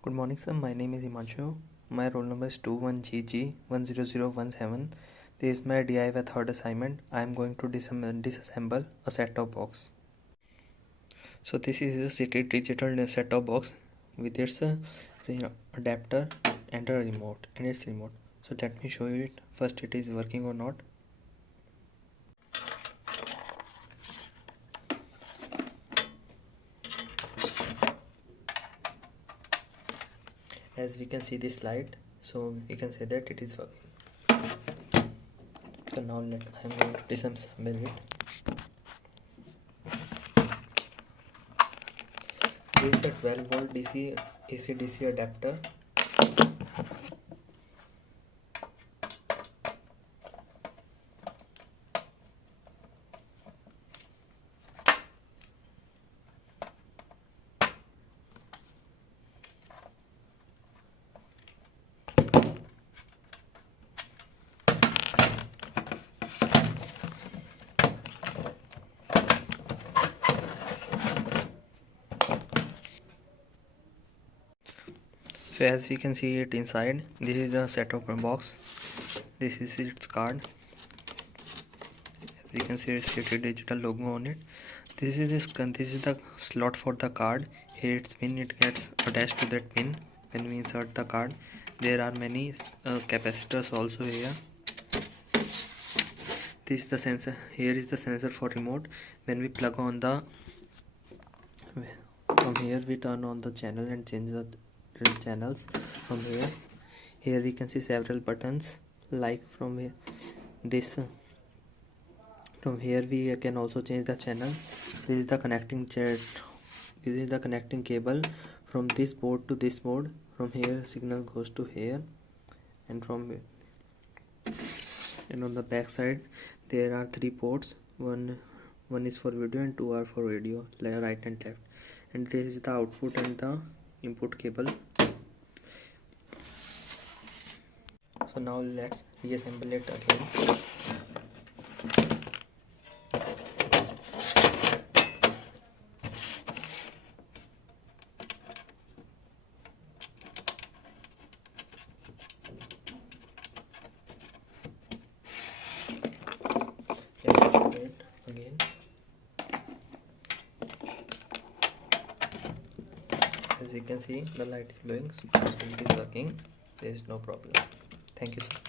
Good morning, sir. My name is Himanshu. My roll number is 21GG10017. This is my DIY third assignment. I am going to disassemble a set-top box. So this is a city digital set-top box with its adapter and a remote and its remote. So let me show you it. First, it is working or not. As we can see this light, so we can say that it is working. So now I am going to disassemble it. This is a 12 volt DC AC DC adapter. So as we can see it inside, this is the set-top box. This is its card. As we can see, it's a digital logo on it. This is the slot for the card. Here its pin, it gets attached to that pin when we insert the card. There are many capacitors also here. This is the sensor. Here is the sensor for remote. When we plug on the, from here we turn on the channel and change the channels. From here we can see several buttons, like from here from here we can also change the channel. This is the connecting this is the connecting cable from this board to this board. From here signal goes to here, and on the back side there are 3 ports. One is for video and 2 are for video, right and left. And this is the output and the input cable. So now let's reassemble it again. As you can see, the light is glowing, so it is working. There is no problem. Thank you, sir.